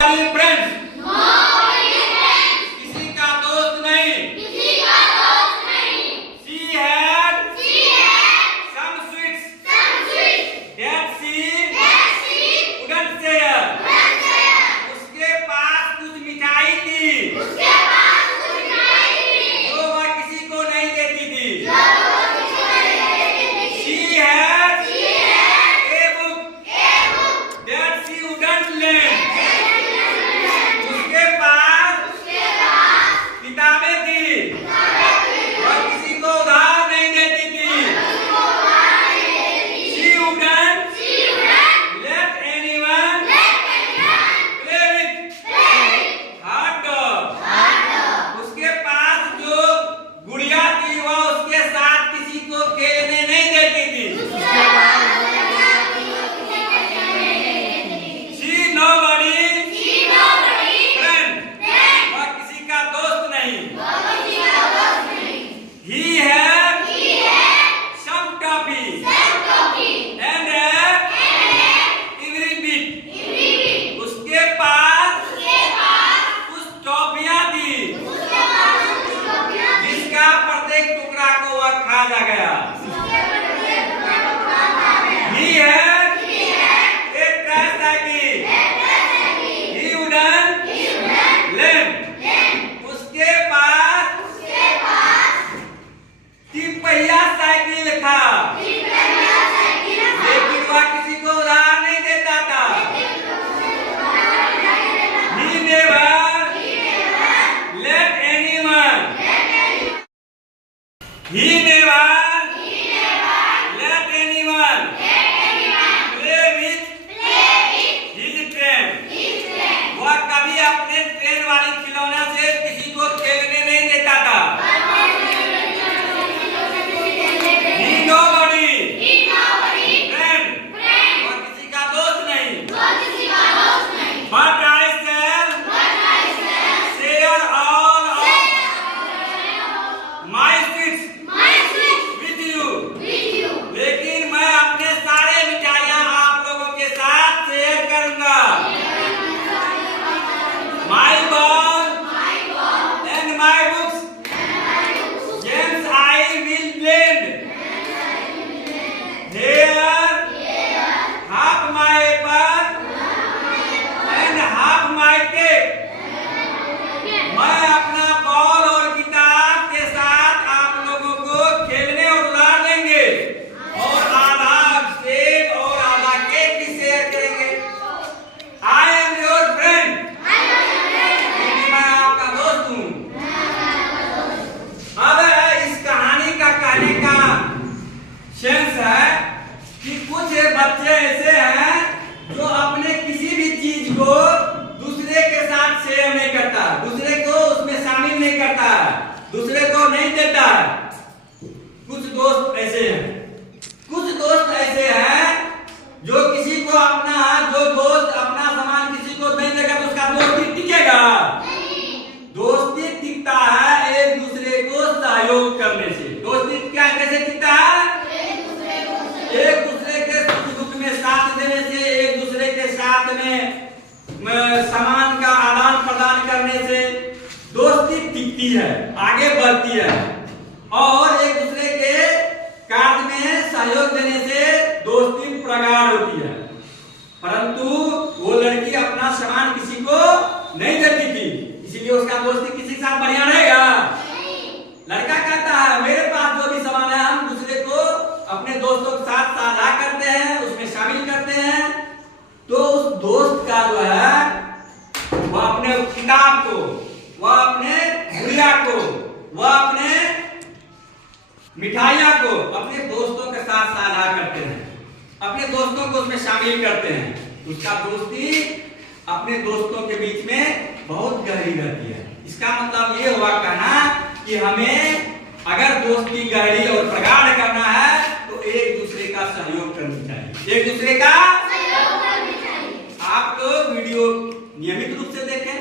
Friends किसी का दोस्त नहीं she had some sweets that she wouldn't share उसके पास कुछ मिठाई थी जो वह किसी को नहीं देती थी she had a book that she wouldn't lend किताबें थी और किसी को उधार नहीं देती थी she wouldn't let anyone play with her dog उसके पास जो गुड़िया थी वह उसके साथ किसी को खेलने नहीं देती थी she nobody He had some toffee and every bit उसके पास कुछ टॉफियां थी जिसका प्रत्येक टुकड़ा को वह खा जा गया He had a tricycle He wouldn't lend उसके पास पहिया साइकिल था लेकिन वह किसी को उधार नहीं देता था He never let anyone He never let anyone play with his train वह कभी अपने ट्रेन वाली खिलौना से किसी को खेलने नहीं देता था But I shall share all of my sweets with you. लेकिन मैं अपने सारे मिठाइयाँ आप लोगों के साथ शेयर करूँगा. My ball and my books. Gems I will blend. Here, half my apple. My cake. मैं अपना बॉल और किताब के साथ आप लोगों को खेलने और उड़ा देंगे और आधा सेब और आधा केक भी शेयर करेंगे I am your friend मैं आपका दोस्त हूँ अब इस कहानी का कहने का सेंस है कि कुछ बच्चे ऐसे हैं जो अपने किसी भी चीज को दूसरे के साथ शेयर नहीं करता दूसरे को उसमें शामिल नहीं करता दूसरे को नहीं देता कुछ दोस्त ऐसे हैं जो किसी को जो दोस्त अपना सामान किसी को नहीं देगा तो उसका दोस्ती टिकेगा दोस्ती टिकता है एक दूसरे को सहयोग करने से दोस्ती कैसे टिकता है एक दूसरे के सुख दुख में साथ देने से एक दूसरे के साथ में सामान का आदान प्रदान करने से दोस्ती टिकती है आगे बढ़ती है और एक दूसरे के कार्य में सहयोग देने से दोस्ती प्रगाढ़ होती है परंतु वो लड़की अपना सामान किसी को नहीं देती थी इसीलिए उसका दोस्ती किसी के साथ बढ़िया रहेगा लड़का कहता है मेरे पास जो भी सामान है हम दूसरे को अपने दोस्तों के साथ साझा करते हैं उसमें शामिल करते हैं तो उस दोस्त का जो है वह अपने किताब को वह अपने गुड़िया को वह अपने मिठाइयाँ को अपने दोस्तों के साथ साझा करते हैं अपने दोस्तों को उसमें शामिल करते हैं उसका दोस्ती अपने दोस्तों के बीच में बहुत गहरी रहती है इसका मतलब ये हुआ कहना कि हमें अगर दोस्ती गहरी और प्रगाढ़ करना है तो एक दूसरे का सहयोग करना चाहिए एक दूसरे का आप लोग वीडियो नियमित रूप से देखें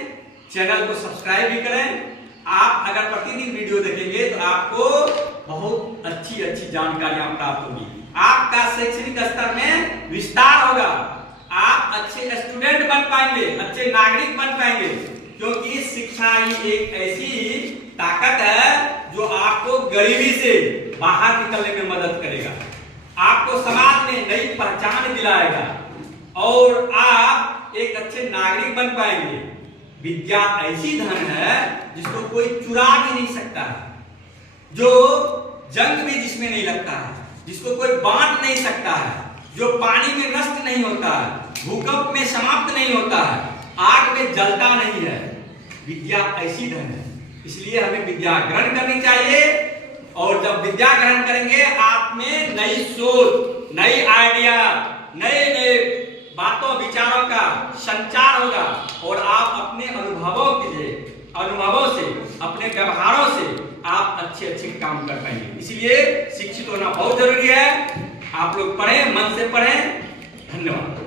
चैनल को सब्सक्राइब भी करें आप अगर प्रतिदिन वीडियो देखेंगे तो आपको बहुत अच्छी जानकारियां प्राप्त होगी आपका शैक्षणिक स्तर में विस्तार होगा आप आप अच्छे स्टूडेंट बन पाएंगे, अच्छे नागरिक बन पाएंगे, क्योंकि शिक्षा ही एक ऐसी ताकत है जो आपको गरीबी से बाहर निकलने में मदद करेगा, आपको समाज में नई पहचान दिलाएगा और आप एक अच्छे नागरिक बन पाएंगे। विद्या ऐसी धन है जिसको कोई चुरा भी नहीं सकता है, जो जंग भी जिसमें नहीं लगता है, जिसको कोई बांट नहीं सकता है, जो पानी में नष्ट नहीं होता है, भूकंप में समाप्त नहीं होता है, आग में जलता नहीं है। विद्या ऐसी धन है, इसलिए हमें विद्या ग्रहण करनी चाहिए। और जब विद्या ग्रहण करेंगे आप में नई सोच, नई आइडिया, नए नए बातों विचारों का संचार होगा और आप अपने अनुभवों से, अपने व्यवहारों से आप अच्छे अच्छे काम कर पाएंगे। इसलिए शिक्षित होना बहुत जरूरी है। आप लोग पढ़ें, मन से पढ़ें। धन्यवाद।